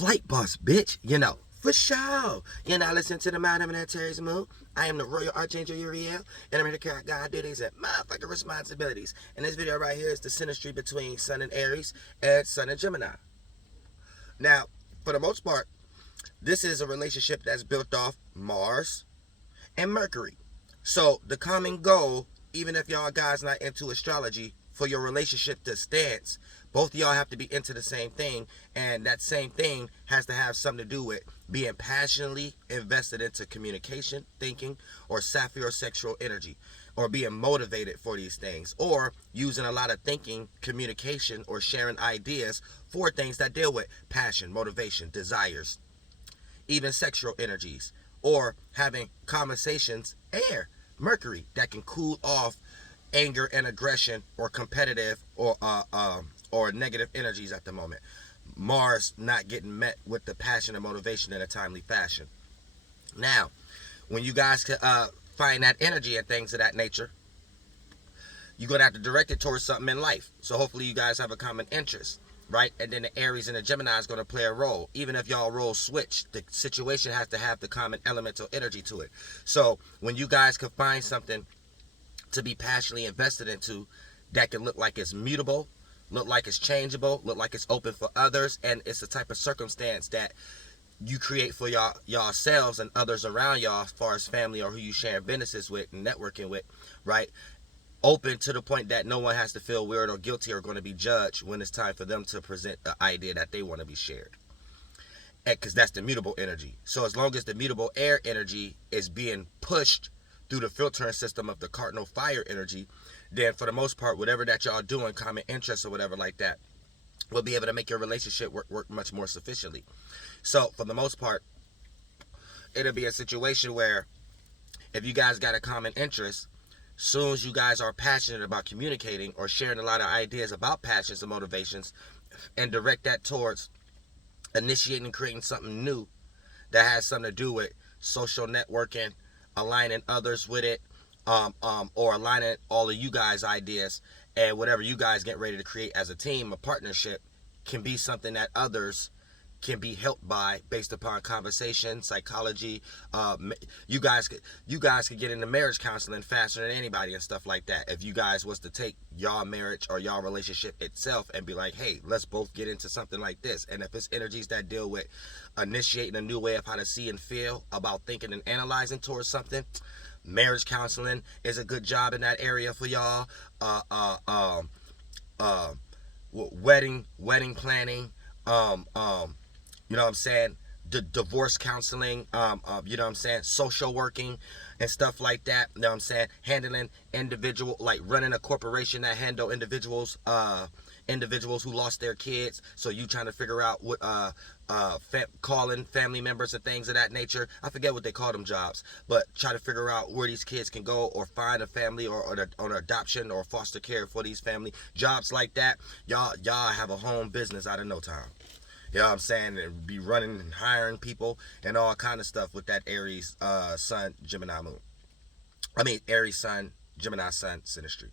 flight boss, bitch. For sure. You're not listening to the Mind of an Aries Moon. I am the Royal Archangel Uriel, and I'm here to carry out God duties and motherfucking responsibilities. And this video right here is the synastry between Sun and Aries and Sun and Gemini. Now, for the most part, this is a relationship that's built off Mars and Mercury. So the common goal, even if y'all guys not into astrology, for your relationship to stance, both of y'all have to be into the same thing, and that same thing has to have something to do with being passionately invested into communication, thinking, or sapphire-sexual energy, or being motivated for these things, or using a lot of thinking, communication, or sharing ideas for things that deal with passion, motivation, desires, even sexual energies, or having conversations, air, Mercury, that can cool off anger and aggression, or competitive, or negative energies at the moment. Mars not getting met with the passion and motivation in a timely fashion. Now, when you guys find that energy and things of that nature, you're going to have to direct it towards something in life. So hopefully you guys have a common interest, right? And then the Aries and the Gemini is going to play a role. Even if y'all roles switch, the situation has to have the common elemental energy to it. So when you guys can find something to be passionately invested into that can look like it's mutable, look like it's changeable, look like it's open for others, and it's the type of circumstance that you create for yourselves and others around y'all, as far as family or who you share businesses with and networking with, right? Open to the point that no one has to feel weird or guilty or going to be judged when it's time for them to present the idea that they want to be shared. Because that's the mutable energy. So as long as the mutable air energy is being pushed through the filtering system of the cardinal fire energy, then for the most part, whatever that y'all doing, common interests or whatever like that, will be able to make your relationship work much more sufficiently. So for the most part, it'll be a situation where if you guys got a common interest, soon as you guys are passionate about communicating or sharing a lot of ideas about passions and motivations, and direct that towards initiating and creating something new that has something to do with social networking, aligning others with it, or aligning all of you guys' ideas, and whatever you guys get ready to create as a team, a partnership, can be something that others can be helped by based upon conversation, psychology. You guys could get into marriage counseling faster than anybody and stuff like that. If you guys was to take y'all marriage or y'all relationship itself and be like, hey, let's both get into something like this. And if it's energies that deal with initiating a new way of how to see and feel about thinking and analyzing towards something, marriage counseling is a good job in that area for y'all. Wedding planning, you know what I'm saying, divorce counseling, you know what I'm saying, social working and stuff like that. You know what I'm saying, handling individual, like running a corporation that handle individuals who lost their kids. So you trying to figure out what calling family members and things of that nature. I forget what they call them jobs, but try to figure out where these kids can go or find a family or an adoption or foster care for these family jobs like that. Y'all have a home business out of no time. You know what I'm saying? And be running and hiring people and all kind of stuff with that Aries Sun Gemini moon. I mean Aries Sun Gemini Sun synastry.